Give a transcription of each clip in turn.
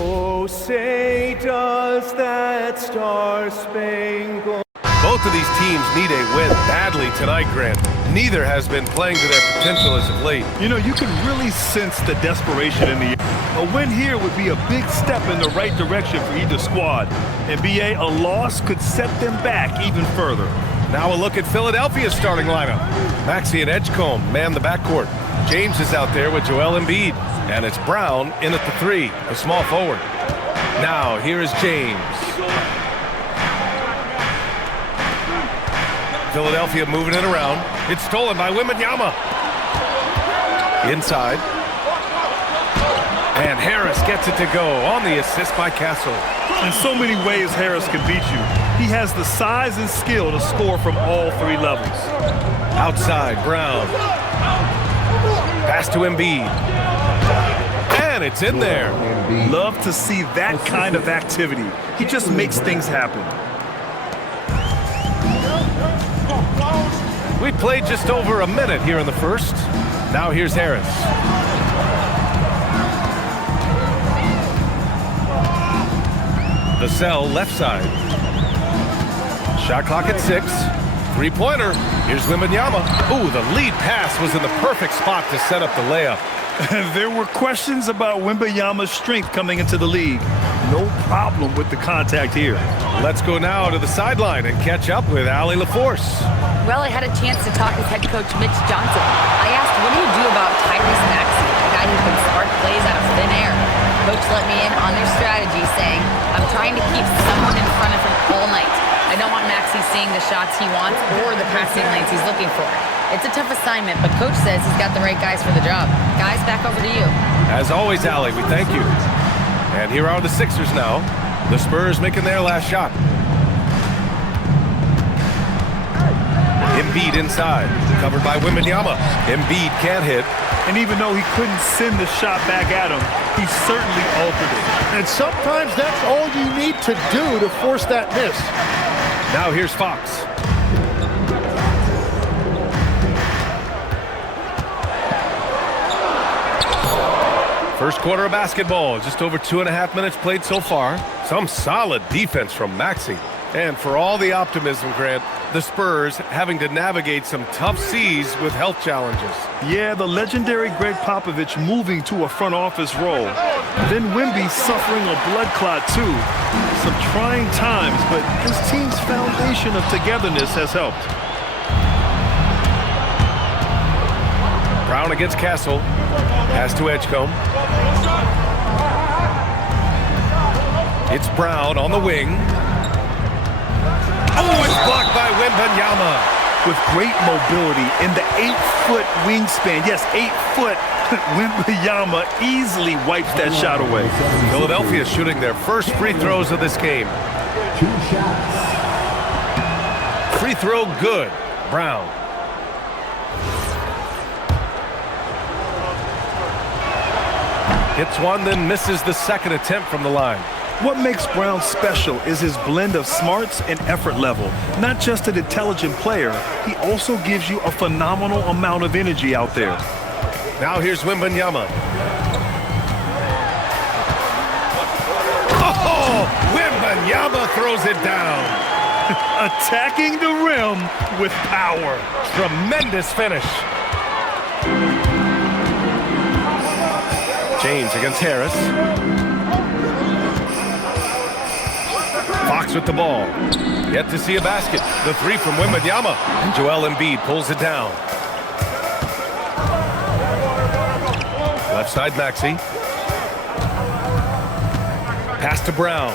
Oh, say does that star-spangled... Both of these teams need a win badly tonight, Grant. Neither has been playing to their potential as of late. You know, you can really sense the desperation in the air. A win here would be a big step in the right direction for either squad. And BA, a loss could set them back even further. Now a look at Philadelphia's starting lineup. Maxey and Edgecombe man the backcourt. James is out there with Joel Embiid. And it's Brown in at the 3, a small forward. Now here is James. Philadelphia moving it around. It's stolen by Wembanyama. Inside. And Harris gets it to go on the assist by Castle. In so many ways, Harris can beat you. He has the size and skill to score from all 3 levels. Outside, Brown. Pass to Embiid. And it's in there. Love to see that kind of activity. He just makes things happen. We played just over a minute here in the first. Now here's Harris. Vassell left side. Shot clock at 6. 3-pointer. Here's Wembanyama. Ooh, the lead pass was in the perfect spot to set up the layup. There were questions about Wembanyama's strength coming into the league. No problem with the contact here. Let's go now to the sideline and catch up with Allie LaForce. Well, I had a chance to talk with head coach Mitch Johnson. I asked, what do you do about Tyrese Maxey, a guy who can spark plays out of thin air? Coach let me in on their strategy, saying, I'm trying to keep someone in front of him all night. I don't want Maxey seeing the shots he wants or the passing lanes he's looking for. It's a tough assignment, but coach says he's got the right guys for the job. Guys, back over to you. As always, Allie, we thank you. And here are the Sixers now. The Spurs making their last shot. Embiid inside, covered by Wembanyama. Embiid can't hit. And even though he couldn't send the shot back at him, he certainly altered it. And sometimes that's all you need to do to force that miss. Now here's Fox. First quarter of basketball, just over 2.5 minutes played so far. Some solid defense from Maxey. And for all the optimism, Grant, the Spurs having to navigate some tough seas with health challenges. Yeah, the legendary Greg Popovich moving to a front office role. Then Wemby suffering a blood clot too. Some trying times, but his team's foundation of togetherness has helped. Brown against Castle. Pass to Edgecombe. It's Brown on the wing. Oh, it's blocked by Wembanyama. With great mobility in the 8-foot wingspan. Yes, 8 foot. Wembanyama easily wipes that shot away. Philadelphia shooting their first free throws of this game. 2 shots. Free throw good. Brown. Hits one, then misses the second attempt from the line. What makes Brown special is his blend of smarts and effort level. Not just an intelligent player, he also gives you a phenomenal amount of energy out there. Now here's Wembanyama. Oh, Wembanyama throws it down. Attacking the rim with power. Tremendous finish. James against Harris. Fox with the ball. Yet to see a basket. The 3 from Wembanyama. And Joel Embiid pulls it down. Left side, Maxey. Pass to Brown.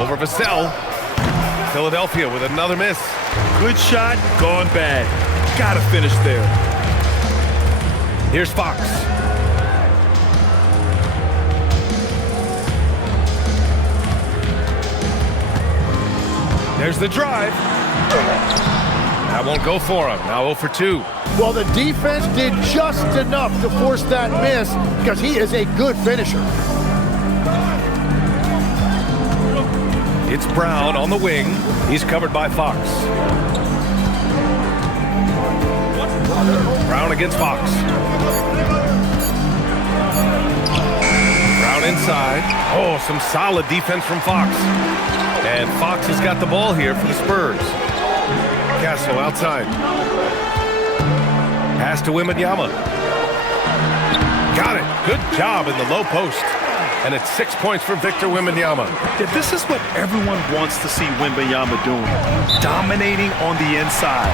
Over Vassell. Philadelphia with another miss. Good shot, gone bad. Gotta finish there. Here's Fox. There's the drive. That won't go for him. Now 0 for 2. Well, the defense did just enough to force that miss because he is a good finisher. It's Brown on the wing. He's covered by Fox. Brown against Fox. Brown inside. Oh, some solid defense from Fox. And Fox has got the ball here for the Spurs. Castle outside. Pass to Wembanyama. Got it. Good job in the low post. And it's 6 points for Victor Wembanyama. Yeah, this is what everyone wants to see Wembanyama doing. Dominating on the inside.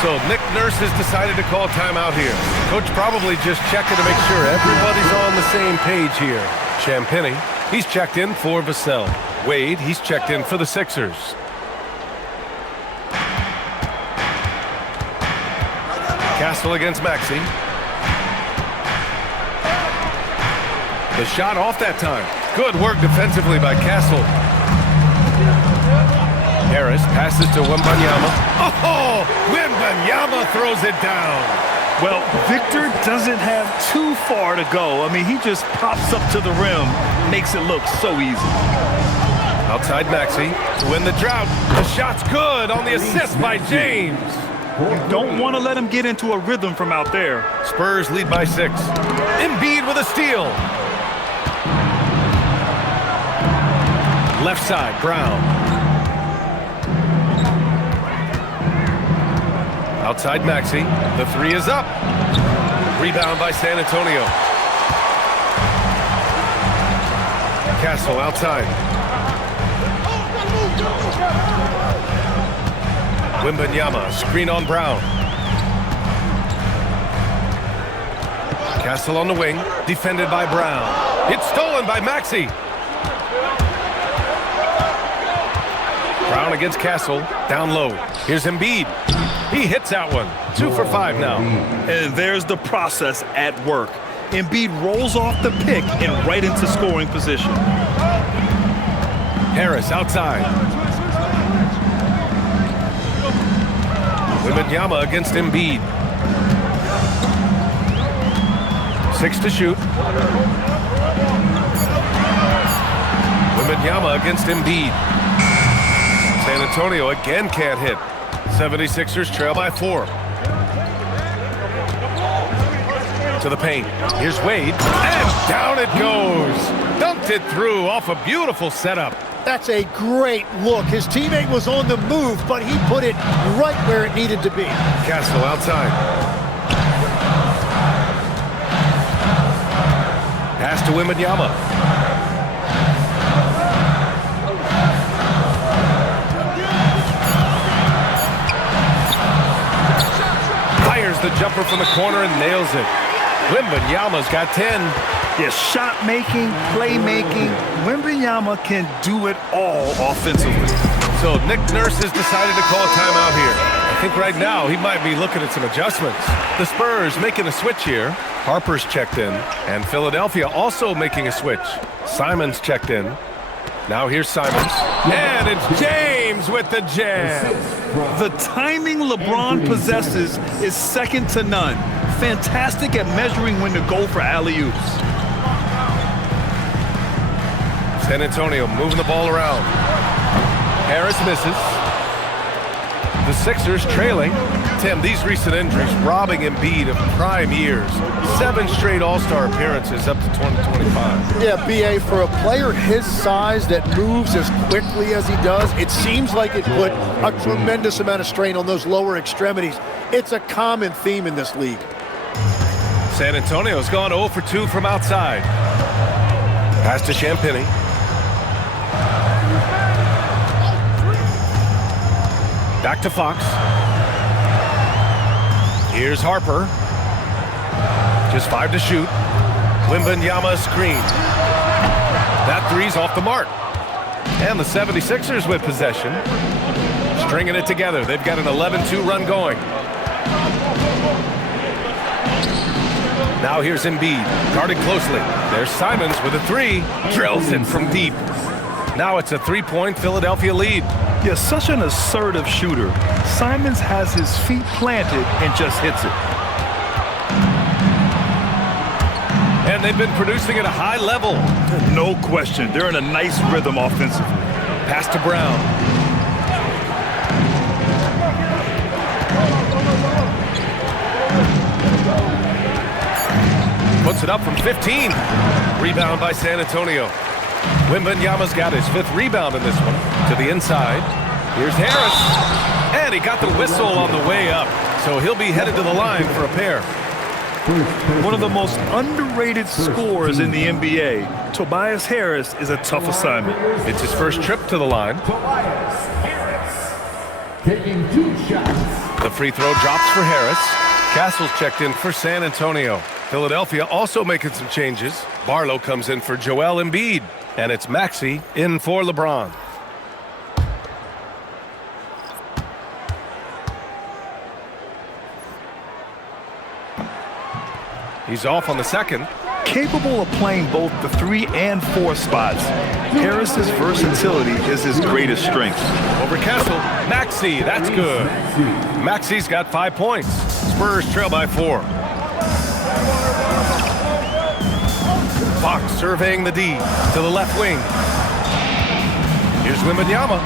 So Nick Nurse has decided to call timeout here. Coach probably just checking to make sure everybody's on the same page here. Champagnie, he's checked in for Vassell. Wade, he's checked in for the Sixers. Castle against Maxey. The shot off that time. Good work defensively by Castle. Harris passes to Wembanyama. Oh, Wembanyama throws it down. Well, Victor doesn't have too far to go. I mean, he just pops up to the rim, makes it look so easy. Outside Maxey to win the drought. The shot's good on the assist by James. You don't want to let him get into a rhythm from out there. Spurs lead by 6. Embiid with a steal. Left side, Brown. Outside Maxey. The 3 is up. Rebound by San Antonio. Castle outside. Wembanyama, screen on Brown. Castle on the wing, defended by Brown. It's stolen by Maxey. Brown against Castle, down low. Here's Embiid. He hits that one. 2 for 5 now. And there's the process at work. Embiid rolls off the pick and right into scoring position. Harris outside. Wembanyama against Embiid. 6 to shoot. Wembanyama against Embiid. San Antonio again can't hit. 76ers trail by 4. To the paint. Here's Wade. And down it goes. Dumped it through off a beautiful setup. That's a great look. His teammate was on the move, but he put it right where it needed to be. Castle outside. Pass to Wembanyama. Fires the jumper from the corner and nails it. Wembanyama's got 10. Yes, shot making, playmaking. Wembanyama can do it all offensively. So Nick Nurse has decided to call a timeout here. I think right now he might be looking at some adjustments. The Spurs making a switch here. Harper's checked in. And Philadelphia also making a switch. Simons checked in. Now here's Simons. And it's James with the jam. The timing LeBron possesses is second to none. Fantastic at measuring when to go for alley-oops. San Antonio moving the ball around. Harris misses. The Sixers trailing. Tim, these recent injuries robbing Embiid of prime years. 7 straight All-Star appearances up to 2025. Yeah, B.A., for a player his size that moves as quickly as he does, it seems like it put a tremendous amount of strain on those lower extremities. It's a common theme in this league. San Antonio's gone 0 for 2 from outside. Pass to Champagnie. Back to Fox. Here's Harper. Just 5 to shoot. Wembanyama screen. That 3's off the mark. And the 76ers with possession. Stringing it together. They've got an 11-2 run going. Now here's Embiid, guarded closely. There's Simons with a 3. Drills it from deep. Now it's a 3-point Philadelphia lead. Yeah, such an assertive shooter. Simons has his feet planted and just hits it. And they've been producing at a high level. No question. They're in a nice rhythm offensively. Pass to Brown. puts it up from 15. Rebound by San Antonio. Wembanyama's got his 5th rebound in this one. To the inside. Here's Harris. And he got the whistle on the way up. So he'll be headed to the line for a pair. One of the most underrated scorers in the NBA, Tobias Harris, is a tough assignment. It's his first trip to the line. Tobias Harris taking 2 shots. The free throw drops for Harris. Castle's checked in for San Antonio. Philadelphia also making some changes. Barlow comes in for Joel Embiid. And it's Maxey in for LeBron. He's off on the second. Capable of playing both the 3 and 4 spots, Harris's versatility is his greatest strength. Over Castle, Maxey, that's good. Maxey's got 5 points. Spurs trail by 4. Fox surveying the D to the left wing. Here's Wembanyama.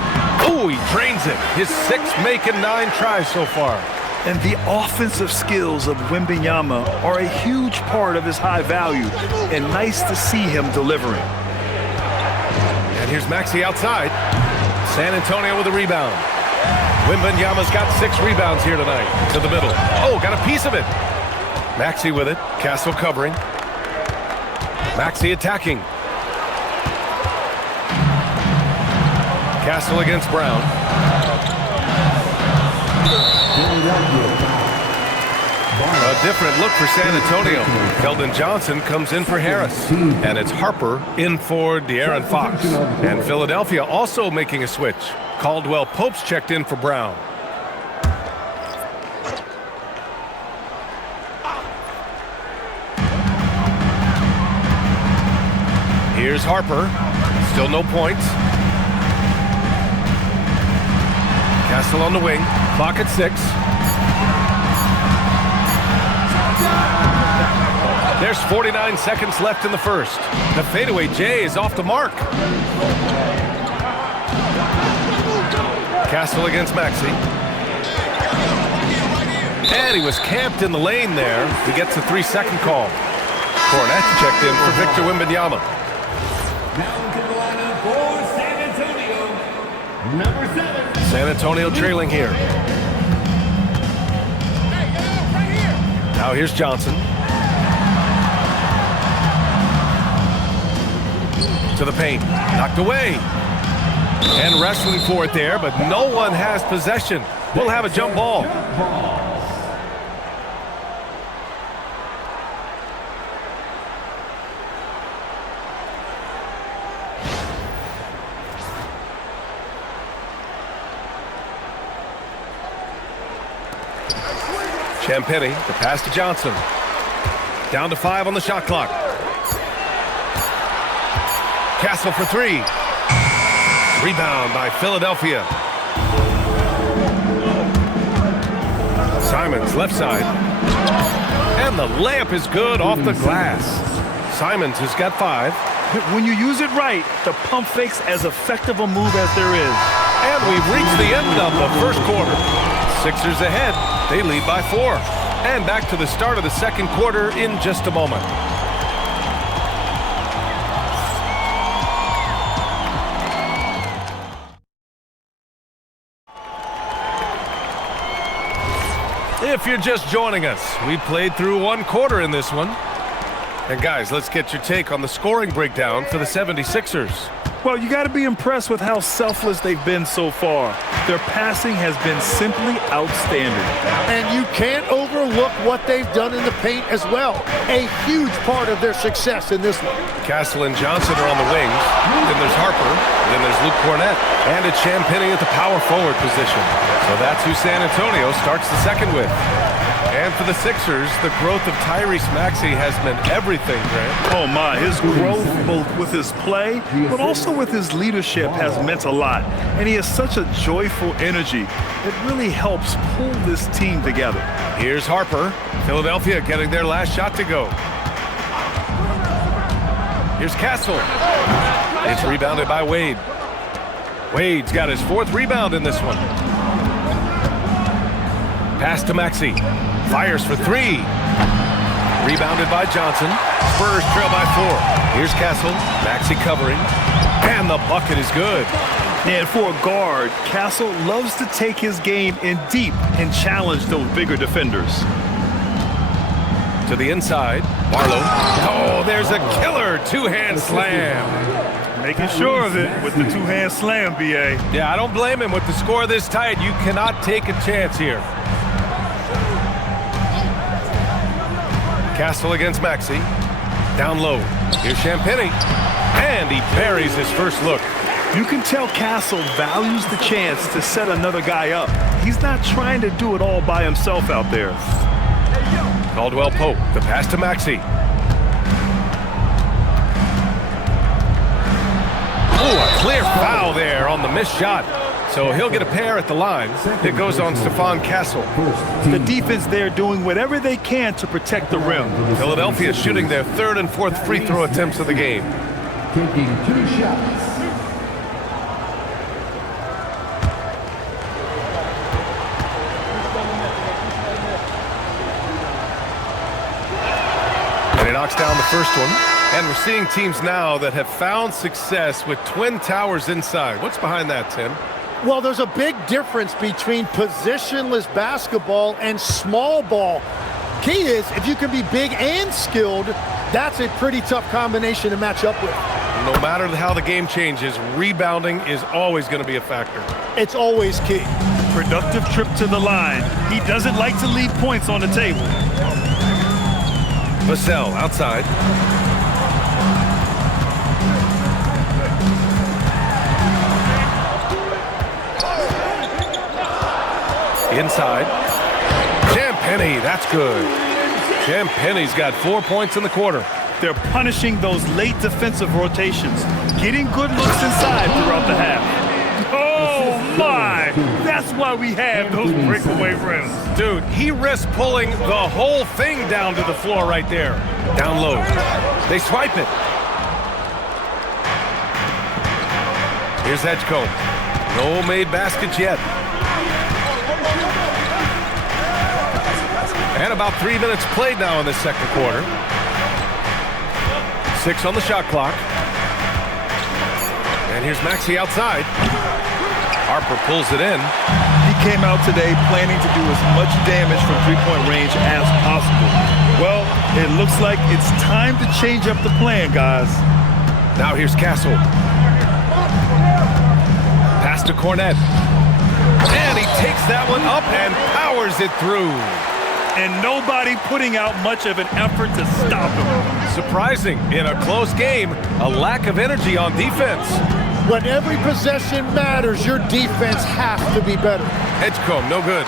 Oh, he drains it. His 6th make in 9 tries so far. And the offensive skills of Wembanyama are a huge part of his high value, and nice to see him delivering. And here's Maxey outside. San Antonio with a rebound. Wembanyama's got 6 rebounds here tonight. To the middle. Oh, got a piece of it. Maxey with it. Castle covering. Maxey attacking. Castle against Brown. A different look for San Antonio. Keldon Johnson comes in for Harris. And it's Harper in for De'Aaron Fox. And Philadelphia also making a switch. Caldwell Pope's checked in for Brown. Here's Harper. Still no points. Castle on the wing. Clock at 6. There's 49 seconds left in the first. The fadeaway J is off the mark. Castle against Maxey. And he was camped in the lane there. He gets a 3-second call. Cornette checked in for Victor Wembanyama. Now to the lineup for San Antonio, number 7. San Antonio trailing here. Now here's Johnson. To the paint. Knocked away. And wrestling for it there, but no one has possession. We'll have a jump ball. Champagny, the pass to Johnson. Down to 5 on the shot clock. Castle for 3. Rebound by Philadelphia. Simons left side. And the layup is good off the glass. Simons has got 5. When you use it right, the pump fake's as effective a move as there is. And we've reached the end of the first quarter. Sixers ahead. They lead by 4. And back to the start of the second quarter in just a moment. If you're just joining us, we played through 1 quarter in this one. And guys, let's get your take on the scoring breakdown for the 76ers. Well, you got to be impressed with how selfless they've been so far. Their passing has been simply outstanding. And you can't overlook what they've done in the paint as well. A huge part of their success in this one. Castle and Johnson are on the wings. Then there's Harper. Then there's Luke Cornette. And it's Champagny at the power forward position. So that's who San Antonio starts the second with. And for the Sixers, the growth of Tyrese Maxey has meant everything, Grant. Oh my, his growth both with his play, but also with his leadership has meant a lot. And he has such a joyful energy. It really helps pull this team together. Here's Harper. Philadelphia getting their last shot to go. Here's Castle. It's rebounded by Wade. Wade's got his 4th rebound in this one. Pass to Maxey. Fires for 3. Rebounded by Johnson. Spurs trail by 4. Here's Castle. Maxey covering. And the bucket is good. And for a guard, Castle loves to take his game in deep and challenge those bigger defenders. To the inside. Barlow. Oh, there's a killer two-hand slam. Making sure of it with the two-hand slam, B.A. Yeah, I don't blame him. With the score this tight, you cannot take a chance here. Castle against Maxey. Down low. Here's Champagny. And he buries his first look. You can tell Castle values the chance to set another guy up. He's not trying to do it all by himself out there. Caldwell Pope, the pass to Maxey. Oh, a clear foul there on the missed shot. So he'll get a pair at the line. It goes on Stephon Castle. The defense there doing whatever they can to protect the rim. Philadelphia shooting their 3rd and 4th free throw attempts of the game. Taking 2 shots. And he knocks down the first one. And we're seeing teams now that have found success with twin towers inside. What's behind that, Tim? Well, there's a big difference between positionless basketball and small ball. Key is, if you can be big and skilled, that's a pretty tough combination to match up with. No matter how the game changes, rebounding is always going to be a factor. It's always key. Productive trip to the line. He doesn't like to leave points on the table. Vassell outside. Inside. Champagny, that's good. Champagny's got 4 points in the quarter. They're punishing those late defensive rotations, getting good looks inside throughout the half. Oh, my! That's why we have those breakaway rims. Dude, he risked pulling the whole thing down to the floor right there. Down low. They swipe it. Here's Edgecombe. No made baskets yet. And about 3 minutes played now in this second quarter. 6 on the shot clock. And here's Maxey outside. Harper pulls it in. He came out today planning to do as much damage from three-point range as possible. Well, it looks like it's time to change up the plan, guys. Now here's Castle. Pass to Cornette. And he takes that one up and powers it through. And nobody putting out much of an effort to stop him. Surprising, in a close game, a lack of energy on defense. When every possession matters, your defense has to be better. Edgecombe, no good.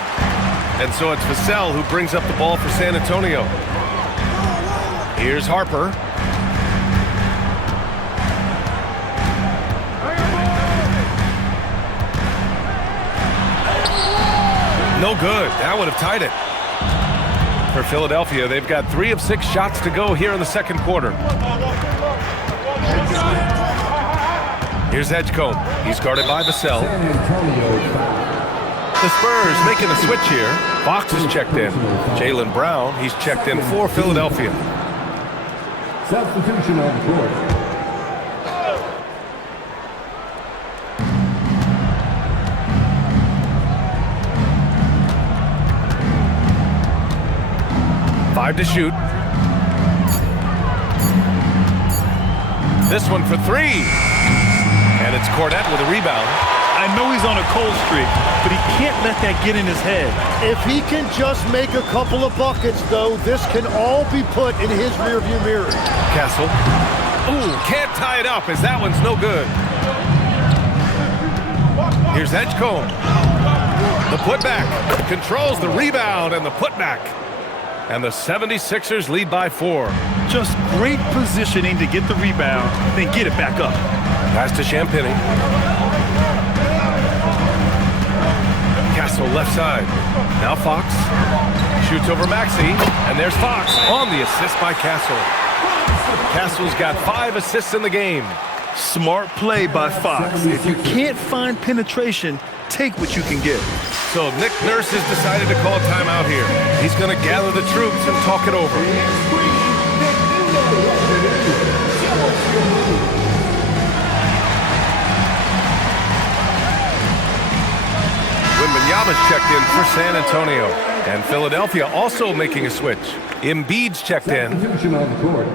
And so it's Vassell who brings up the ball for San Antonio. Here's Harper. No good. That would have tied it. For Philadelphia, they've got 3 of 6 shots to go here in the second quarter. Here's Edgecombe. He's guarded by Vassell. The Spurs making a switch here. Fox is checked in. Jaylen Brown, he's checked in for Philadelphia. Substitution on the court. Five to shoot. This one for 3. And it's Cornette with a rebound. I know he's on a cold streak, but he can't let that get in his head. If he can just make a couple of buckets, though, this can all be put in his rearview mirror. Castle. Ooh, can't tie it up as that one's no good. Here's Edgecombe. The putback. Controls the rebound and the putback. And the 76ers lead by 4. Just great positioning to get the rebound, then get it back up. Pass to Champagny. Castle left side. Now Fox. Shoots over Maxey. And there's Fox on the assist by Castle. Castle's got 5 assists in the game. Smart play by Fox. If you can't find penetration, take what you can get. So Nick Nurse has decided to call a timeout here. He's going to gather the troops and talk it over. Wembanyama's checked in for San Antonio. And Philadelphia also making a switch. Embiid's checked in. Substitution on the court.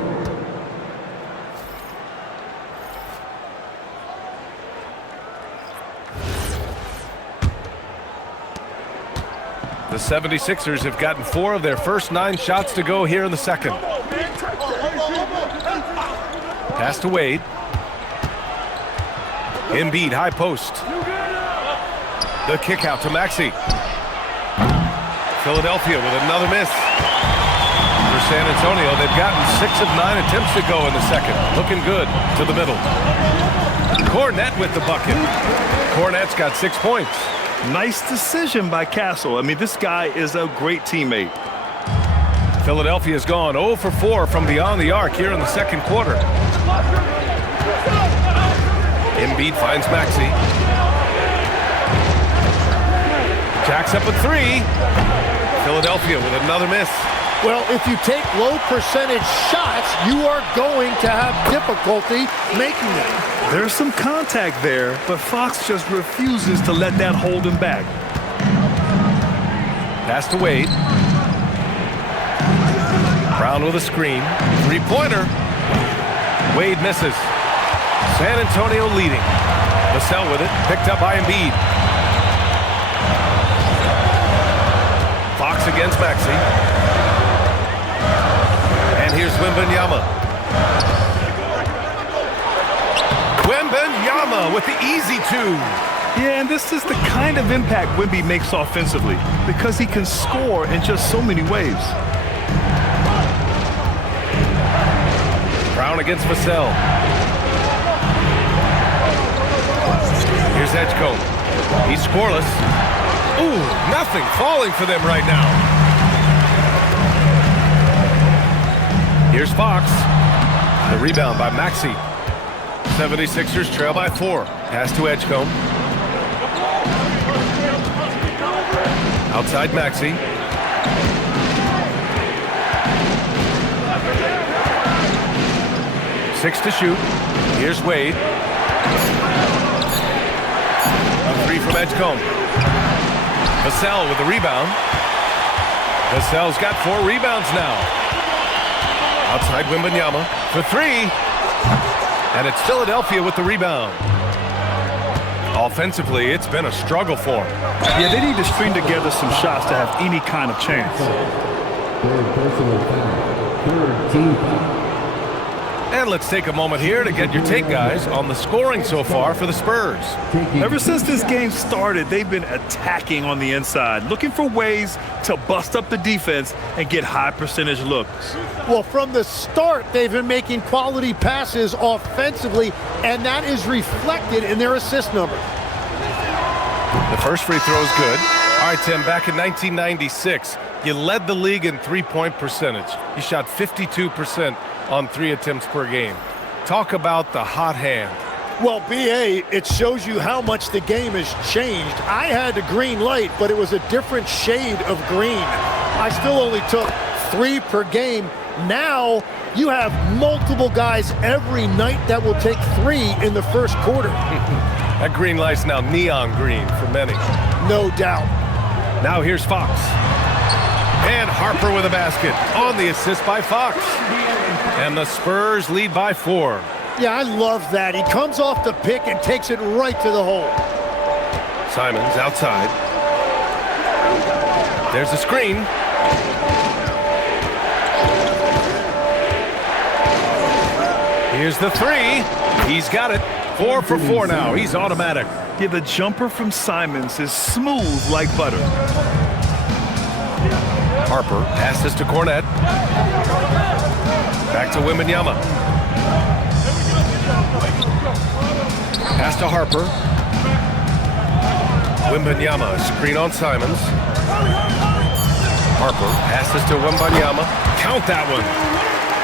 The 76ers have gotten 4 of their first 9 shots to go here in the second. Pass to Wade. Embiid, high post. The kick out to Maxey. Philadelphia with another miss. For San Antonio, they've gotten 6 of 9 attempts to go in the second. Looking good to the middle. Cornette with the bucket. Cornette's got 6 points. Nice decision by Castle. I mean, this guy is a great teammate. Philadelphia's gone 0 for 4 from beyond the arc here in the second quarter. Embiid finds Maxey. Jacks up a 3. Philadelphia with another miss. Well, if you take low percentage shots, you are going to have difficulty making them. There's some contact there, but Fox just refuses to let that hold him back. Pass to Wade. Brown with a screen. 3-pointer. Wade misses. San Antonio leading. Vassell with it. Picked up by Embiid. Fox against Maxey. And here's Wembanyama. Wembanyama with the easy 2. Yeah, and this is the kind of impact Wemby makes offensively because he can score in just so many ways. Brown against Vassell. Here's Edgecombe. He's scoreless. Ooh, nothing falling for them right now. Here's Fox. The rebound by Maxey. 76ers trail by 4. Pass to Edgecombe. Outside Maxey. Six to shoot. Here's Wade. A 3 from Edgecombe. Vassell with the rebound. Vassell's got 4 rebounds now. Outside Wembanyama for 3. And it's Philadelphia with the rebound. Offensively, it's been a struggle for them. Yeah, they need to string together some shots to have any kind of chance. Third personal foul. Third team foul. And let's take a moment here to get your take, guys, on the scoring so far for the Spurs. Ever since this game started, they've been attacking on the inside, looking for ways to bust up the defense and get high percentage looks. Well, from the start, they've been making quality passes offensively, and that is reflected in their assist number. The first free throw is good. All right, Tim, back in 1996, you led the league in three-point percentage. You shot 52% on 3 attempts per game. Talk about the hot hand. Well, B.A., it shows you how much the game has changed. I had the green light, but it was a different shade of green. I still only took 3 per game. Now you have multiple guys every night that will take 3 in the first quarter. That green light's now neon green for many. No doubt. Now here's Fox. And Harper with a basket on the assist by Fox. And the Spurs lead by 4. Yeah, I love that. He comes off the pick and takes it right to the hole. Simons outside. There's a screen. Here's the 3. He's got it. 4 for 4 now. He's automatic. Yeah, the jumper from Simons is smooth like butter. Harper passes to Cornette. Back to Wembanyama. Pass to Harper. Wembanyama, screen on Simons. Harper passes to Wembanyama. Count that one.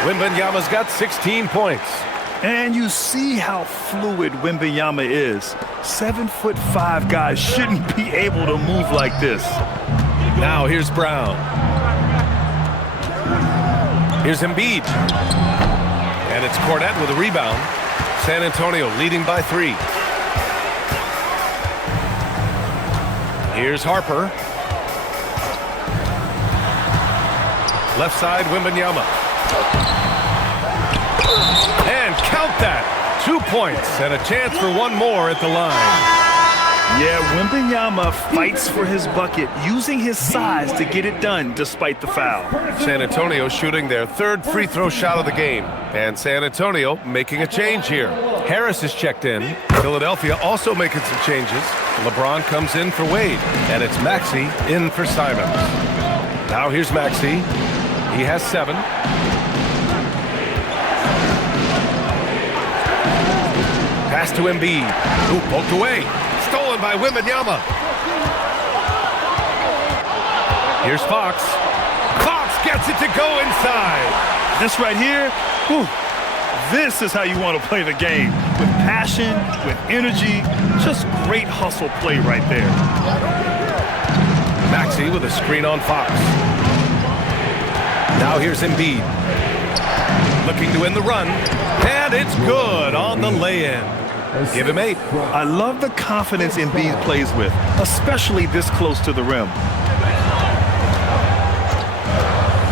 Wembanyama's got 16 points. And you see how fluid Wembanyama is. 7'5" guys shouldn't be able to move like this. Now here's Brown. Here's Invade. And it's Cornette with a rebound. San Antonio leading by 3. Here's Harper. Left side, Wembanyama. And count that. 2 points and a chance for one more at the line. Yeah, Wembanyama fights for his bucket, using his size to get it done despite the foul. San Antonio shooting their 3rd free throw shot of the game. And San Antonio making a change here. Harris is checked in. Philadelphia also making some changes. LeBron comes in for Wade. And it's Maxey in for Simons. Now here's Maxey. He has 7. Pass to Embiid. Ooh, poked away. Stolen by Wembanyama. Here's Fox. Fox gets it to go inside. This right here, whew, this is how you want to play the game. With passion, with energy, just great hustle play right there. Maxey with a screen on Fox. Now here's Embiid. Looking to win the run. And it's good on the lay-in. Give him 8. I love the confidence Embiid plays with, especially this close to the rim.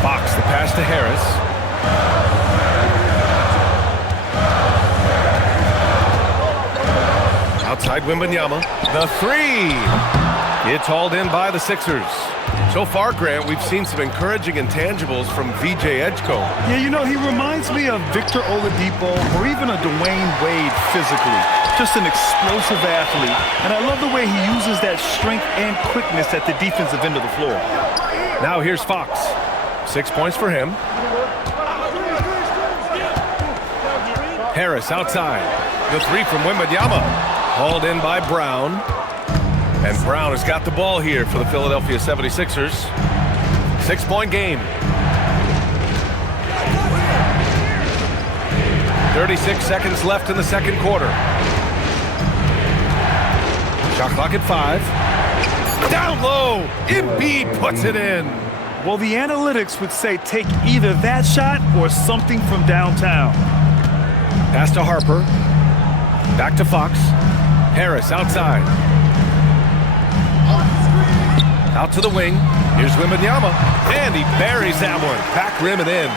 Fox, the pass to Harris. Outside Wembanyama. The 3. It's hauled in by the Sixers. So far, Grant, we've seen some encouraging intangibles from VJ Edgecombe. Yeah, you know, he reminds me of Victor Oladipo or even a Dwayne Wade physically. Just an explosive athlete. And I love the way he uses that strength and quickness at the defensive end of the floor. Now here's Fox. 6 points for him. Harris outside. The 3 from Wembanyama. Hauled in by Brown. And Brown has got the ball here for the Philadelphia 76ers. 6-point game. 36 seconds left in the second quarter. Shot clock at 5. Down low. Embiid puts it in. Well, the analytics would say take either that shot or something from downtown. Pass to Harper. Back to Fox. Harris outside. Out to the wing. Here's Wembanyama. And he buries that one. Back rim and in.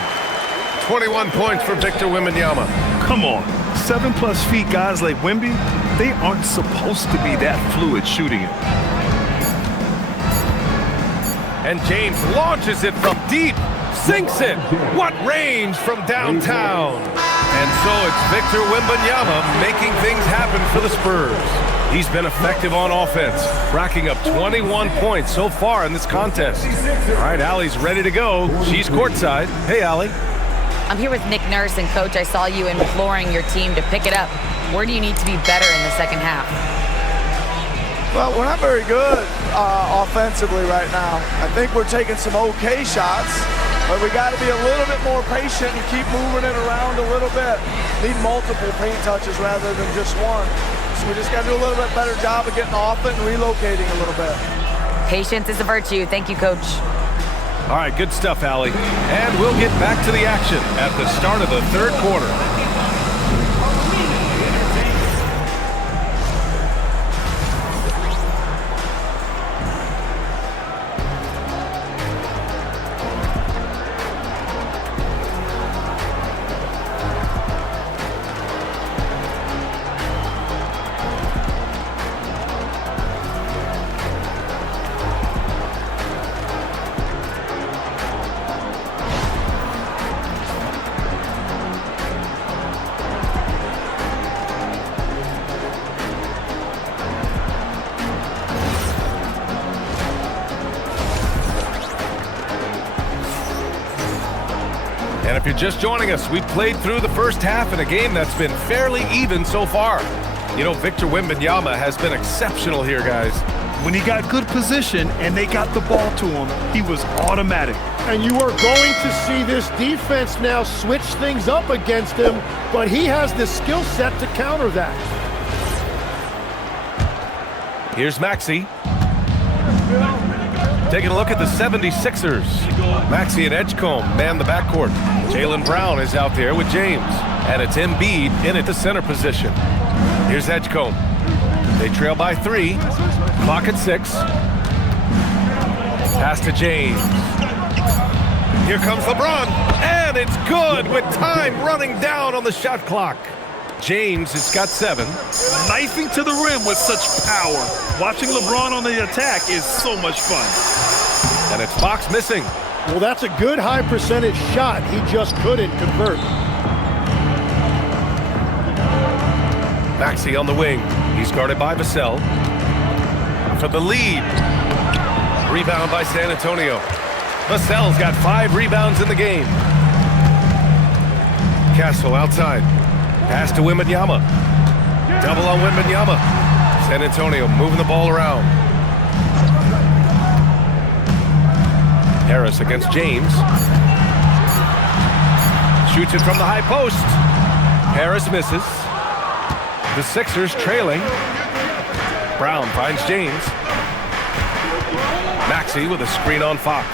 21 points for Victor Wembanyama. Come on. 7+ feet guys like Wemby, they aren't supposed to be that fluid shooting it. And James launches it from deep. Sinks it. What range from downtown. And so it's Victor Wembanyama making things happen for the Spurs. He's been effective on offense, racking up 21 points so far in this contest. All right, Allie's ready to go. She's courtside. Hey, Allie. I'm here with Nick Nurse, and Coach, I saw you imploring your team to pick it up. Where do you need to be better in the second half? Well, we're not very good offensively right now. I think we're taking some okay shots, but we got to be a little bit more patient and keep moving it around a little bit. Need multiple paint touches rather than just one. So we just got to do a little bit better job of getting off it and relocating a little bit. Patience is a virtue. Thank you, Coach. All right, good stuff, Allie. And we'll get back to the action at the start of the third quarter. And if you're just joining us, we've played through the first half in a game that's been fairly even so far. You know, Victor Wembanyama has been exceptional here, guys. When he got good position and they got the ball to him, he was automatic. And you are going to see this defense now switch things up against him, but he has the skill set to counter that. Here's Maxey. Taking a look at the 76ers. Maxey and Edgecombe man the backcourt. Jaylen Brown is out there with James. And it's Invade in at the center position. Here's Edgecombe. They trail by 3. Clock at 6. Pass to James. Here comes LeBron. And it's good with time running down on the shot clock. James has got 7. Knifing to the rim with such power. Watching LeBron on the attack is so much fun. And it's Fox missing. Well, that's a good high percentage shot. He just couldn't convert. Maxey on the wing. He's guarded by Vassell. For the lead. Rebound by San Antonio. Vassell's got 5 rebounds in the game. Castle outside. Pass to Wembanyama. Double on Wembanyama. San Antonio moving the ball around. Harris against James. Shoots it from the high post. Harris misses. The Sixers trailing. Brown finds James. Maxey with a screen on Fox.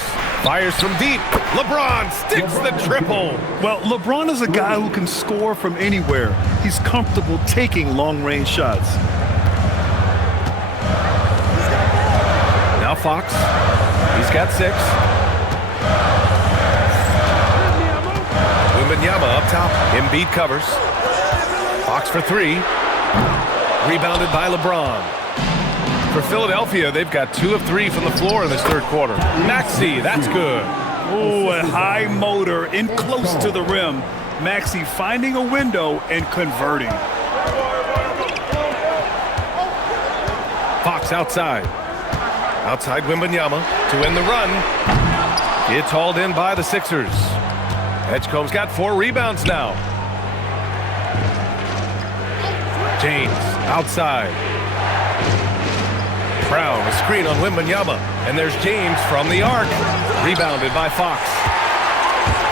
Fires from deep. LeBron sticks the triple. Well, LeBron is a guy who can score from anywhere. He's comfortable taking long-range shots. Now Fox. He's got 6. Wembanyama up top. Embiid covers. Fox for 3. Rebounded by LeBron. For Philadelphia, they've got 2 of 3 from the floor in this third quarter. Maxey, that's good. Oh, a high motor in close to the rim. Maxey finding a window and converting. Fox outside. Outside Wembanyama to win the run. It's hauled in by the Sixers. Edgecombe's got 4 rebounds now. James outside. Brown, a screen on Wembanyama. And there's James from the arc. Rebounded by Fox.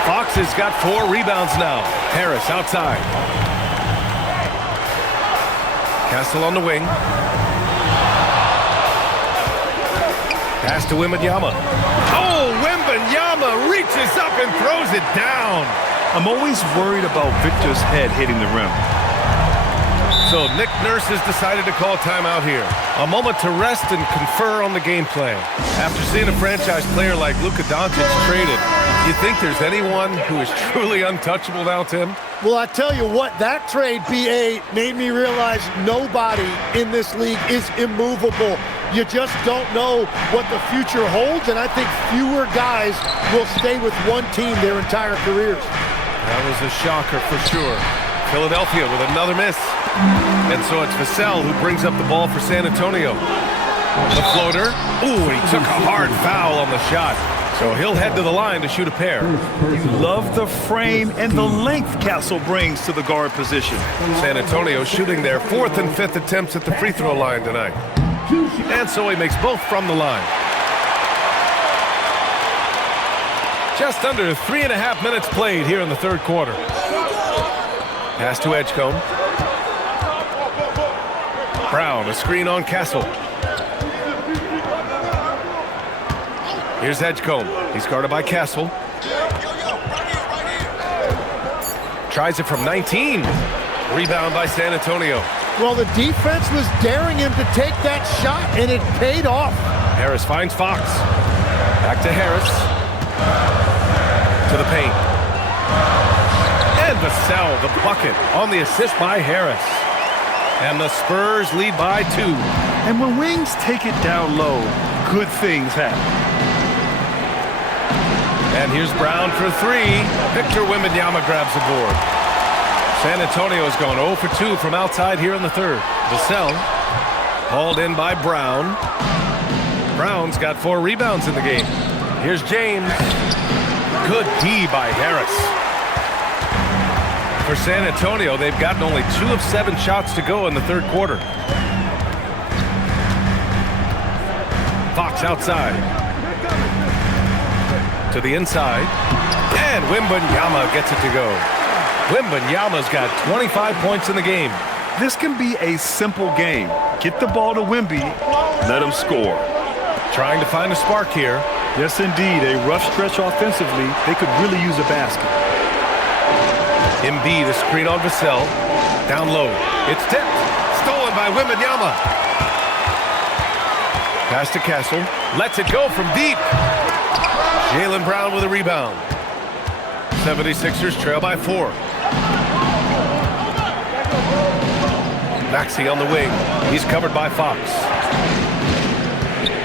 Fox has got 4 rebounds now. Harris outside. Castle on the wing. Pass to Wembanyama. Oh, Wembanyama reaches up and throws it down. I'm always worried about Victor's head hitting the rim. So Nick Nurse has decided to call timeout here. A moment to rest and confer on the game plan. After seeing a franchise player like Luka Doncic traded, you think there's anyone who is truly untouchable now, Tim? Well, I tell you what, that trade, BA, made me realize nobody in this league is immovable. You just don't know what the future holds, and I think fewer guys will stay with one team their entire careers. That was a shocker for sure. Philadelphia with another miss. And so it's Vassell who brings up the ball for San Antonio. The floater. Ooh, he took a hard foul on the shot. So he'll head to the line to shoot a pair. You love the frame and the length Castle brings to the guard position. San Antonio shooting their 4th and 5th attempts at the free throw line tonight. And so he makes both from the line. Just under 3.5 minutes played here in the third quarter. Pass to Edgecombe. Brown, a screen on Castle. Here's Edgecombe. He's guarded by Castle. Tries it from 19. Rebound by San Antonio. Well, the defense was daring him to take that shot, and it paid off. Harris finds Fox. Back to Harris. To the paint. And Vassell, the bucket, on the assist by Harris. And the Spurs lead by 2. And when wings take it down low, good things happen. And here's Brown for 3. Victor Wembanyama grabs the board. San Antonio's gone 0 for 2 from outside here in the third. Vassell hauled in by Brown. Brown's got 4 rebounds in the game. Here's James. Good D by Harris. For San Antonio, they've gotten only 2 of 7 shots to go in the third quarter. Fox outside. To the inside. And Wembanyama gets it to go. Wembanyama's got 25 points in the game. This can be a simple game. Get the ball to Wemby, let him score. Trying to find a spark here. Yes, indeed. A rough stretch offensively. They could really use a basket. Invade, a screen on Vassell. Down low. It's tipped. Stolen by Wembanyama. Pass to Castle. Lets it go from deep. Jaylen Brown with a rebound. 76ers trail by 4. Maxey on the wing. He's covered by Fox.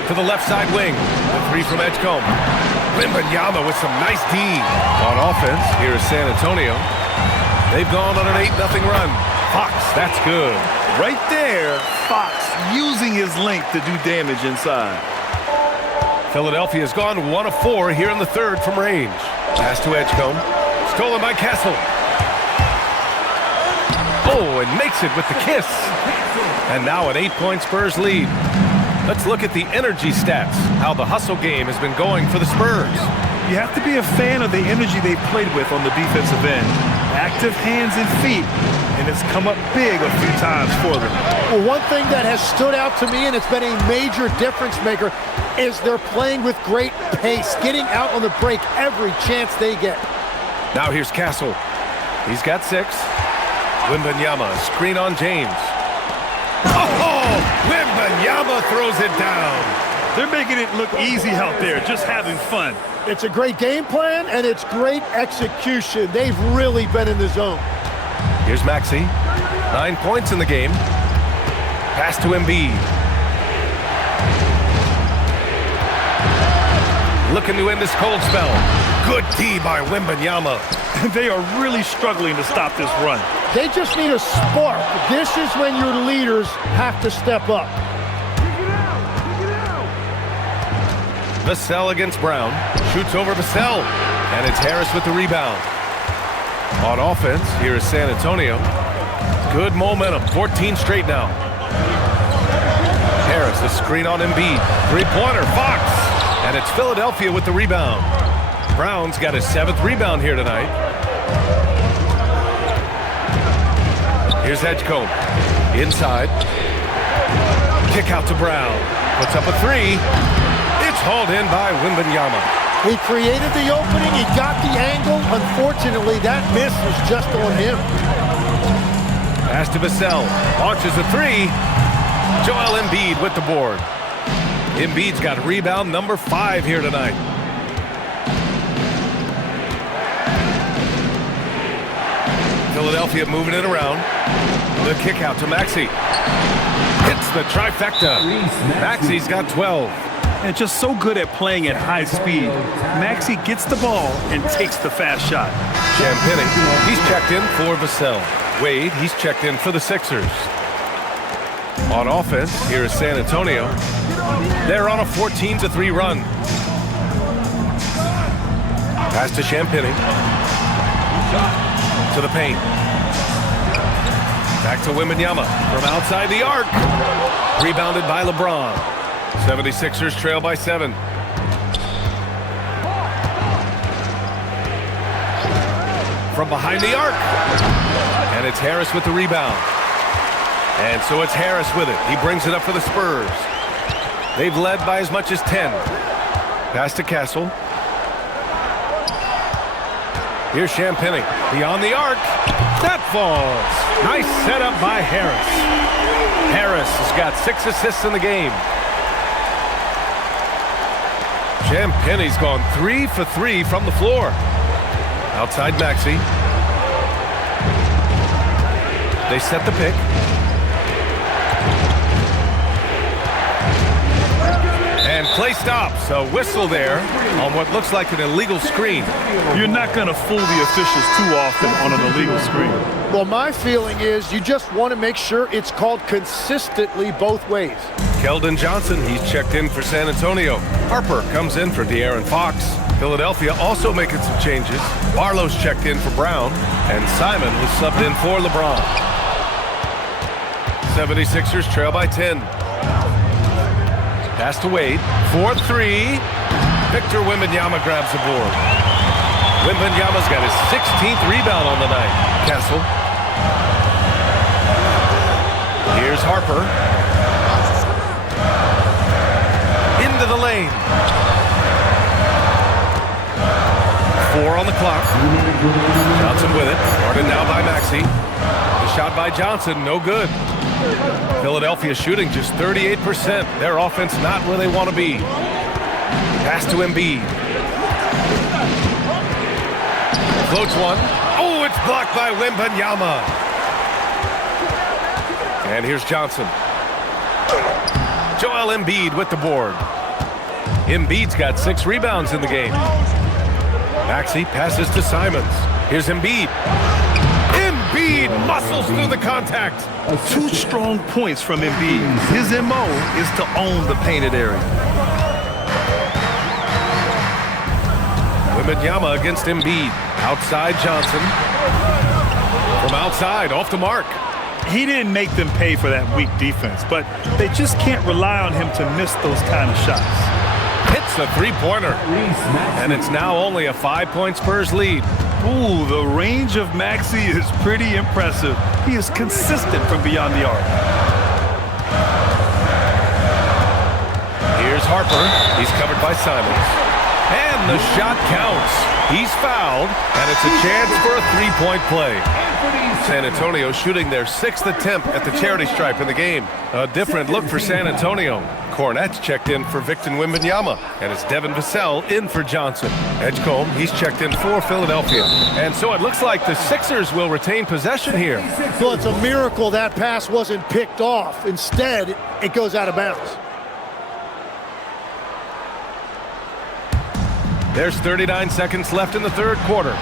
To the left side wing. The three from Edgecombe. Wembanyama with some nice D. On offense, here is San Antonio. They've gone on an 8-0 run. Fox, that's good. Right there, Fox using his length to do damage inside. Philadelphia's gone 1 of 4 here in the third from range. Pass to Edgecombe. Stolen by Castle. Oh, and makes it with the kiss. And now an 8-point Spurs lead. Let's look at the energy stats, how the hustle game has been going for the Spurs. You have to be a fan of the energy they've played with on the defensive end. Active hands and feet, and it's come up big a few times for them. Well, one thing that has stood out to me, and it's been a major difference maker, is they're playing with great pace, getting out on the break every chance they get. Now here's Castle. He's got 6. Wembanyama, screen on James. Oh, Wembanyama throws it down. They're making it look easy out there, just having fun. It's a great game plan, and it's great execution. They've really been in the zone. Here's Maxey. 9 points in the game. Pass to Embiid. Looking to end this cold spell. Good D by Wembanyama. They are really struggling to stop this run. They just need a spark. This is when your leaders have to step up. Vassell against Brown. Shoots over Vassell. And it's Harris with the rebound. On offense, here is San Antonio. Good momentum. 14 straight now. Harris, a screen on Embiid. Three-pointer, Fox. And it's Philadelphia with the rebound. Brown's got his 7th rebound here tonight. Here's Edgecombe. Inside. Kick out to Brown. Puts up a 3. It's hauled in by Wembanyama. He created the opening. He got the angle. Unfortunately, that miss was just on him. Pass to Vassell. Launches a 3. Joel Embiid with the board. Embiid's got rebound number 5 here tonight. Philadelphia moving it around. The kick out to Maxey. Hits the trifecta. Maxey's got 12. And just so good at playing at high speed. Maxey gets the ball and takes the fast shot. Champagny, he's checked in for Vassell. Wade, he's checked in for the Sixers. On offense, here is San Antonio. They're on a 14-3 run. Pass to Champagny. To the paint. Back to Wembanyama from outside the arc. Rebounded by LeBron. 76ers trail by 7. From behind the arc. And it's Harris with the rebound. And so it's Harris with it. He brings it up for the Spurs. They've led by as much as 10. Pass to Castle. Here's Champagny. Beyond the arc. That falls. Nice setup by Harris. Harris has got 6 assists in the game. Champagny's gone 3 for 3 from the floor. Outside Maxey. They set the pick. And play stops. A whistle there on what looks like an illegal screen. You're not going to fool the officials too often on an illegal screen. Well, my feeling is you just want to make sure it's called consistently both ways. Keldon Johnson, he's checked in for San Antonio. Harper comes in for De'Aaron Fox. Philadelphia also making some changes. Barlow's checked in for Brown. And Simon was subbed in for LeBron. 76ers trail by 10. Pass to Wade. 4-3. Victor Wembanyama grabs the board. Wembanyama's got his 16th rebound on the night. Castle. Here's Harper. Into the lane. 4 on the clock. Johnson with it. Guarded now by Maxey. The shot by Johnson, no good. Philadelphia shooting just 38%. Their offense not where they want to be. Pass to Embiid. Floats one. Oh, it's blocked by Wembanyama. And here's Johnson. Joel Embiid with the board. Embiid's got 6 rebounds in the game. Maxey passes to Simons. Here's Embiid. Embiid muscles through the contact. 2 strong points from Embiid. His MO is to own the painted area. Wembanyama against Embiid. Outside Johnson. From outside, off the mark. He didn't make them pay for that weak defense, but they just can't rely on him to miss those kind of shots. Hits the three-pointer. And it's now only a 5-point Spurs lead. Ooh, the range of Maxey is pretty impressive. He is consistent from beyond the arc. Here's Harper. He's covered by Simons. And the shot counts. He's fouled, and it's a chance for a 3-point play. San Antonio shooting their 6th attempt at the charity stripe in the game. A different look for San Antonio. Cornette's checked in for Victor Wembanyama, and it's Devin Vassell in for Johnson. Edgecombe, he's checked in for Philadelphia. And so it looks like the Sixers will retain possession here. Well, it's a miracle that pass wasn't picked off. Instead, it goes out of bounds. There's 39 seconds left in the third quarter.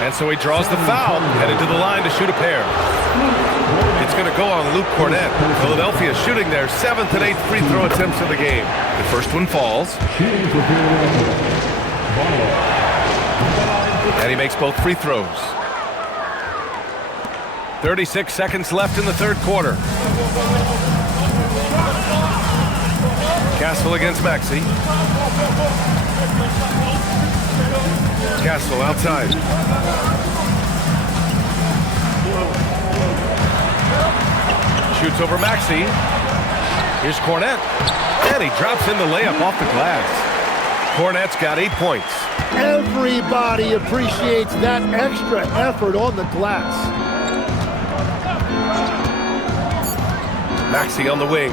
And so he draws the foul, headed to the line to shoot a pair. It's going to go on Luke Cornette. Philadelphia shooting their 7th and 8th free throw attempts of the game. The first one falls. And he makes both free throws. 36 seconds left in the third quarter. Castle against Maxey. Castle outside. Shoots over Maxey. Here's Cornette. And he drops in the layup off the glass. Cornette's got 8 points. Everybody appreciates that extra effort on the glass. Maxey on the wing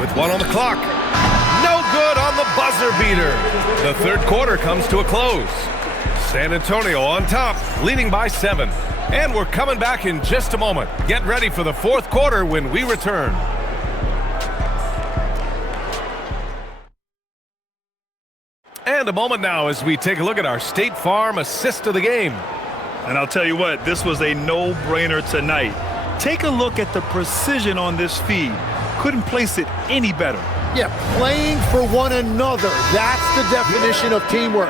with 1 on the clock. No good on the buzzer beater. The third quarter comes to a close. San Antonio on top, leading by 7. And we're coming back in just a moment. Get ready for the fourth quarter when we return. And a moment now as we take a look at our State Farm assist of the game. And I'll tell you what, this was a no-brainer tonight. Take a look at the precision on this feed. Couldn't place it any better. Yeah, playing for one another. That's the definition of teamwork.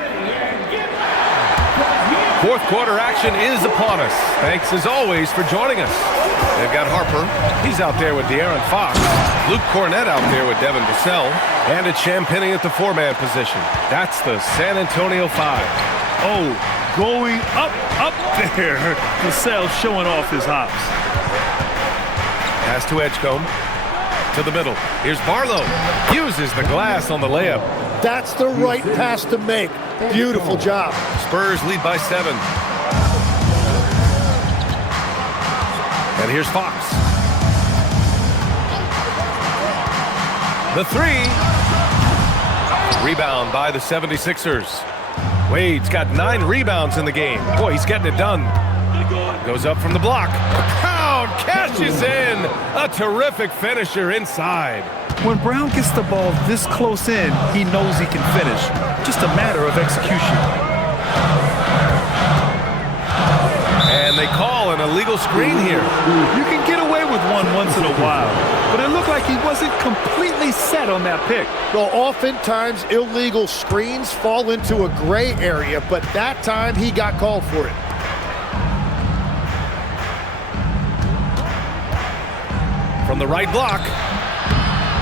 Fourth quarter action is upon us. Thanks as always for joining us. They've got Harper. He's out there with De'Aaron Fox. Luke Cornette out there with Devin Vassell. And it's Champagnie at the 4-man position. That's the San Antonio 5. Oh, going up there. Vassell showing off his hops. Pass to Edgecombe. To the middle. Here's Barlow. Uses the glass on the layup. That's the right pass to make. Beautiful job. Spurs lead by 7. And here's Fox. The 3. Rebound by the 76ers. Wade's got 9 rebounds in the game. Boy, he's getting it done. Goes up from the block. Pound cashes in. A terrific finisher inside. When Brown gets the ball this close in, he knows he can finish. Just a matter of execution. And they call an illegal screen here. You can get away with one once in a while, but it looked like he wasn't completely set on that pick. Well, oftentimes illegal screens fall into a gray area, but that time he got called for it. From the right block.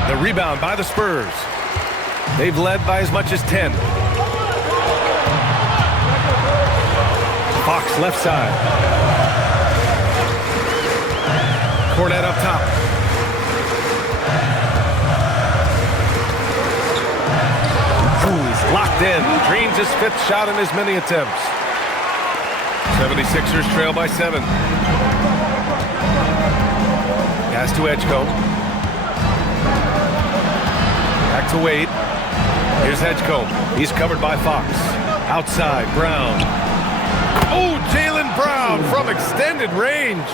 The rebound by the Spurs. They've led by as much as 10. Fox left side. Cornet up top. He's locked in. Dreams his 5th shot in as many attempts. 76ers trail by 7. Pass to Edgecombe. Back to Wade. Here's Edgecombe. He's covered by Fox. Outside, Brown. Oh, Jaylen Brown from extended range.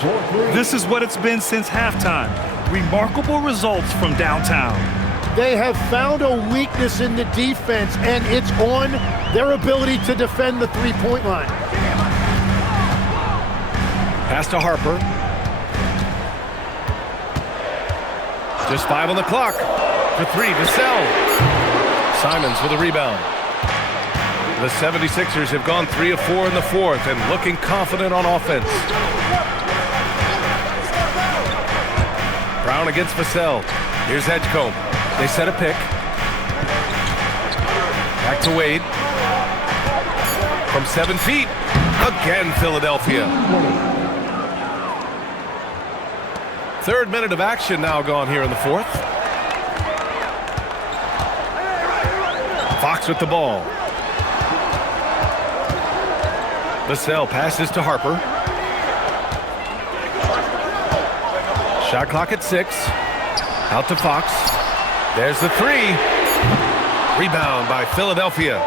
This is what it's been since halftime. Remarkable results from downtown. They have found a weakness in the defense, and it's on their ability to defend the three-point line. Pass to Harper. Just 5 on the clock. For 3 to Sell. Simons with a rebound. The 76ers have gone 3 of 4 in the 4th and looking confident on offense. Brown against Vassell. Here's Edgecombe. They set a pick. Back to Wade. From 7 feet. Again, Philadelphia. 3rd minute of action now gone here in the 4th. Fox with the ball. Vassell passes to Harper. Shot clock at 6. Out to Fox. There's the 3. Rebound by Philadelphia.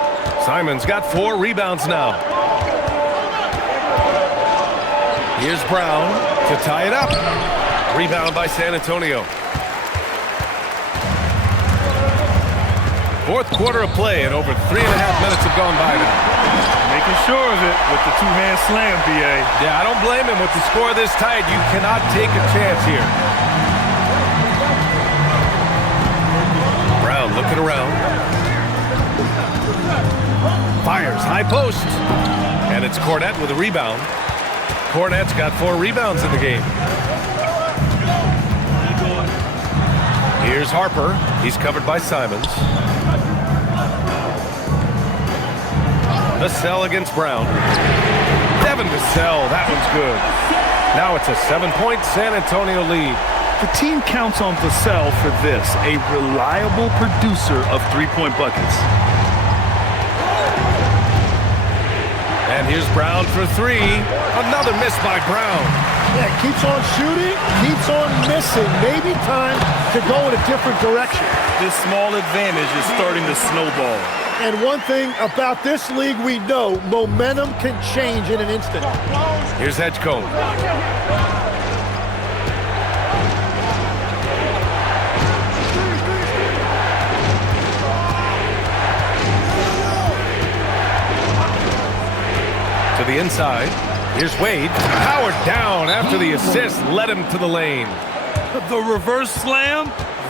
Simons got 4 rebounds now. Here's Brown to tie it up. Rebound by San Antonio. 4th quarter of play and over 3.5 minutes have gone by now. Making sure of it with the two-hand slam, B.A. Yeah, I don't blame him. With the score this tight, you cannot take a chance here. Brown looking around. Fires, high post. And it's Cornet with a rebound. Cornet's got 4 rebounds in the game. Here's Harper. He's covered by Simons. Vassell against Brown. Devin Vassell, that one's good. Now it's a 7-point San Antonio lead. The team counts on Vassell for this, a reliable producer of three-point buckets. And here's Brown for 3. Another miss by Brown. Yeah, keeps on shooting, keeps on missing. Maybe time to go in a different direction. This small advantage is starting to snowball. And one thing about this league we know, momentum can change in an instant. Here's Edgecombe. To the inside. Here's Wade. Powered down after the assist led him to the lane. The reverse slam,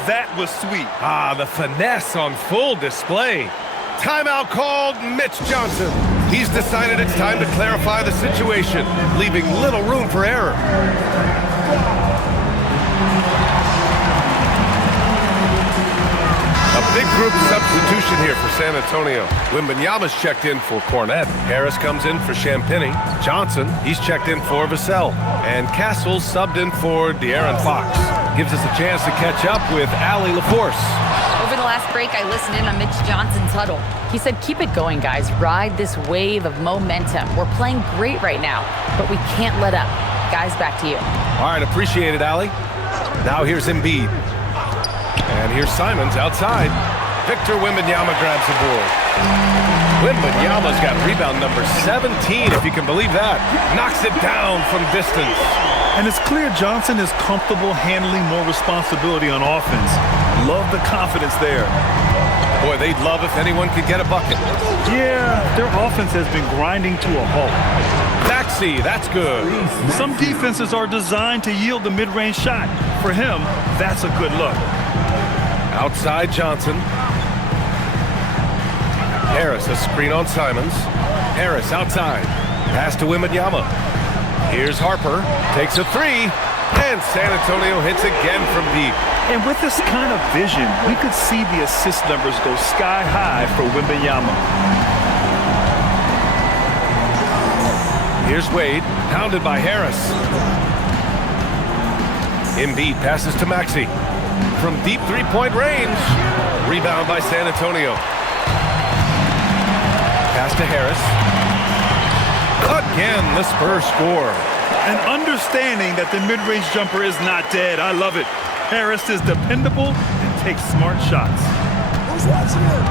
that was sweet. Ah, the finesse on full display. Timeout called. Mitch Johnson. He's decided it's time to clarify the situation, leaving little room for error. A big group substitution here for San Antonio. Wembanyama's checked in for Cornet. Harris comes in for Champagnie. Johnson, he's checked in for Vassell. And Castle's subbed in for De'Aaron Fox. Gives us a chance to catch up with Allie LaForce. Over the last break, I listened in on Mitch Johnson's huddle. He said, keep it going, guys. Ride this wave of momentum. We're playing great right now, but we can't let up. Guys, back to you. All right, appreciate it, Allie. Now here's Invade. And here's Simons outside. Victor Wembanyama grabs the board. Wembanyama's got rebound number 17, if you can believe that. Knocks it down from distance. And it's clear Johnson is comfortable handling more responsibility on offense. Love the confidence there. Boy, they'd love if anyone could get a bucket. Yeah, their offense has been grinding to a halt. Maxey, that's good. Some defenses are designed to yield the mid-range shot. For him, that's a good look. Outside Johnson. Harris, a screen on Simons. Harris outside. Pass to Wembanyama. Here's Harper. Takes a 3. And San Antonio hits again from deep. And with this kind of vision, we could see the assist numbers go sky high for Wembanyama. Here's Wade, pounded by Harris. Invade passes to Maxey. From deep three-point range. Rebound by San Antonio. Pass to Harris. Again, the Spurs score. An understanding that the mid-range jumper is not dead. I love it. Harris is dependable and takes smart shots. Who's watching it?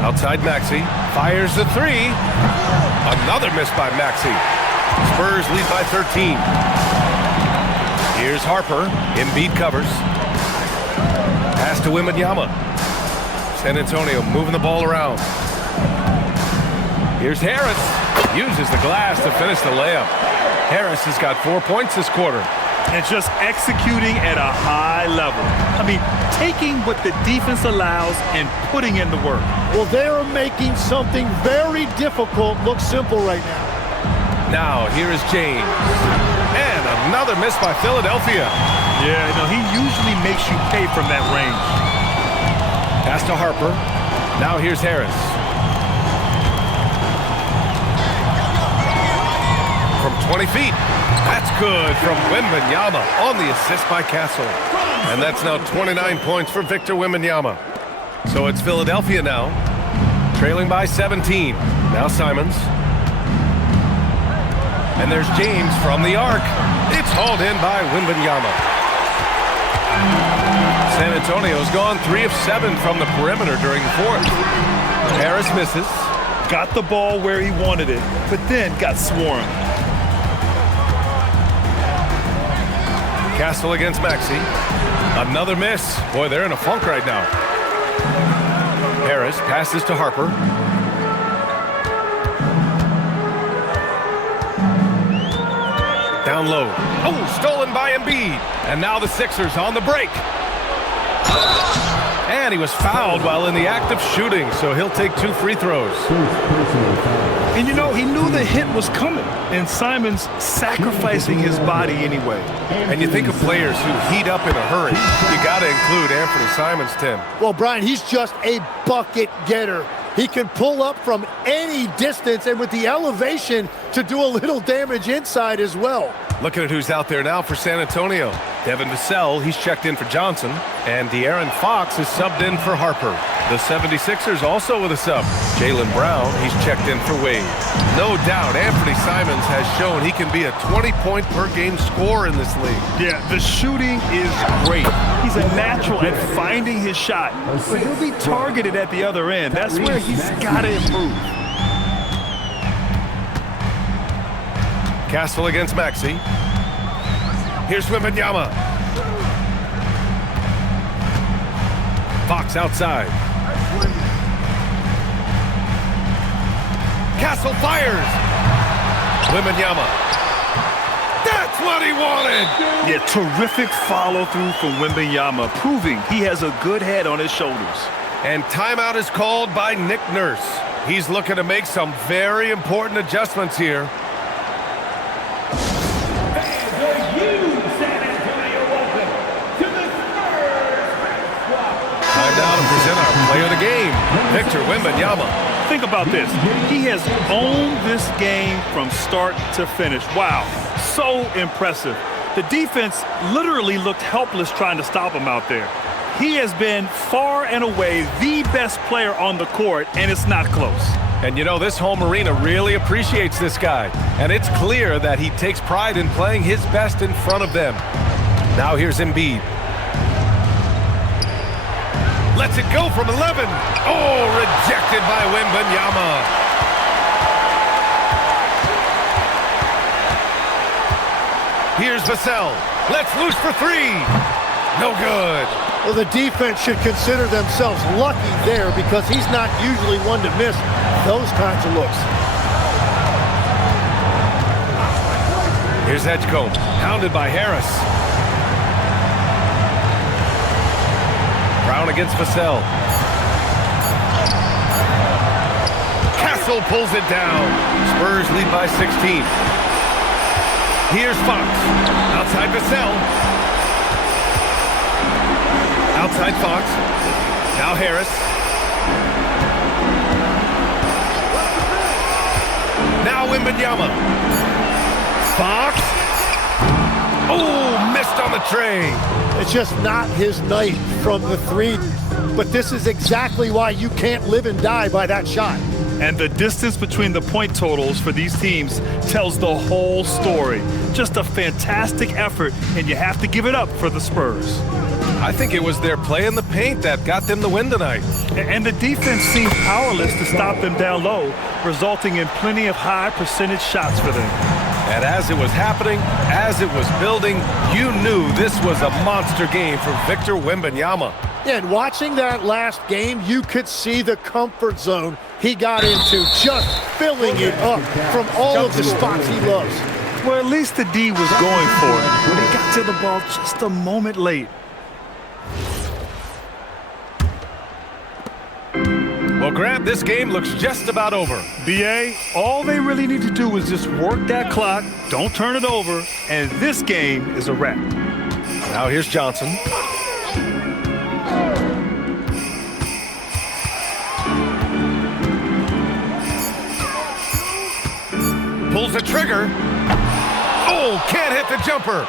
Outside Maxey. Fires the three. Another miss by Maxey. Spurs lead by 13. Here's Harper. Embiid covers. Pass to Wembanyama. San Antonio moving the ball around. Here's Harris. Uses the glass to finish the layup. Harris has got 4 points this quarter. And just executing at a high level. I mean, taking what the defense allows and putting in the work. Well, they're making something very difficult look simple right now. Now, here is James. And another miss by Philadelphia. Yeah, he usually makes you pay from that range. Pass to Harper. Now here's Harris. From 20 feet. That's good from Wembanyama on the assist by Castle. And that's now 29 points for Victor Wembanyama. So it's Philadelphia now, trailing by 17. Now Simons. And there's James from the arc. It's hauled in by Wembanyama. San Antonio's gone 3 of 7 from the perimeter during the fourth. Harris misses. Got the ball where he wanted it, but then got swarmed. Castle against Maxey. Another miss. Boy, they're in a funk right now. Harris passes to Harper. Down low. Oh, stolen by Embiid. And now the Sixers on the break. And he was fouled while in the act of shooting, so he'll take 2 free throws. And he knew the hit was coming, and Simons sacrificing his body anyway. And you think of players who heat up in a hurry. You got to include Anthony Simons, Tim. Well, Brian, he's just a bucket getter. He can pull up from any distance and with the elevation to do a little damage inside as well. Looking at who's out there now for San Antonio. Devin Vassell, he's checked in for Johnson. And De'Aaron Fox is subbed in for Harper. The 76ers also with a sub. Jaylen Brown, he's checked in for Wade. No doubt, Anthony Simons has shown he can be a 20-point-per-game scorer in this league. Yeah, the shooting is great. He's a natural at finding his shot, but he'll be targeted at the other end. That's where he's got to improve. Castle against Maxey. Here's Wembanyama. Fox outside. Castle fires. Wembanyama. That's what he wanted. Yeah, terrific follow-through from Wembanyama, proving he has a good head on his shoulders. And timeout is called by Nick Nurse. He's looking to make some very important adjustments here. Time now to present our player of the game, Victor Wembanyama. Think about this. He has owned this game from start to finish. Wow, so impressive. The defense literally looked helpless trying to stop him out there. He has been far and away the best player on the court, and it's not close. And this home arena really appreciates this guy. And it's clear that he takes pride in playing his best in front of them. Now here's Embiid. Lets it go from 11. Oh, rejected by Wembanyama. Here's Vassell. Lets loose for 3. No good. Well, the defense should consider themselves lucky there because he's not usually one to miss those kinds of looks. Here's Edgecombe, pounded by Harris. Brown against Vassell. Castle pulls it down. Spurs lead by 16. Here's Fox. Outside Vassell. Outside Fox. Now Harris. Now Wembanyama. Fox. Oh, missed on the tray. It's just not his night from the three. But this is exactly why you can't live and die by that shot. And the distance between the point totals for these teams tells the whole story. Just a fantastic effort, and you have to give it up for the Spurs. I think it was their play in the paint that got them the win tonight. And the defense seemed powerless to stop them down low, resulting in plenty of high percentage shots for them. And as it was happening, as it was building, you knew this was a monster game for Victor Wembanyama. Yeah, and watching that last game, you could see the comfort zone he got into, just filling it up from all of the spots he loves. Well, at least the D was going for it, but he got to the ball just a moment late. Well, Grant, this game looks just about over. BA, all they really need to do is just work that clock, don't turn it over, and this game is a wrap. Now here's Johnson. Pulls the trigger. Oh, can't hit the jumper.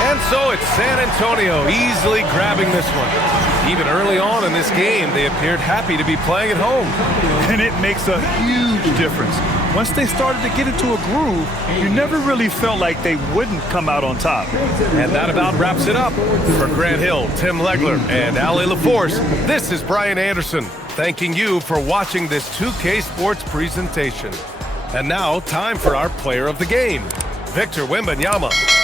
And so it's San Antonio easily grabbing this one. Even early on in this game, they appeared happy to be playing at home. And it makes a huge difference. Once they started to get into a groove, you never really felt like they wouldn't come out on top. And that about wraps it up. For Grant Hill, Tim Legler, and Ali LaForce, this is Brian Anderson, thanking you for watching this 2K Sports presentation. And now, time for our player of the game, Victor Wembanyama.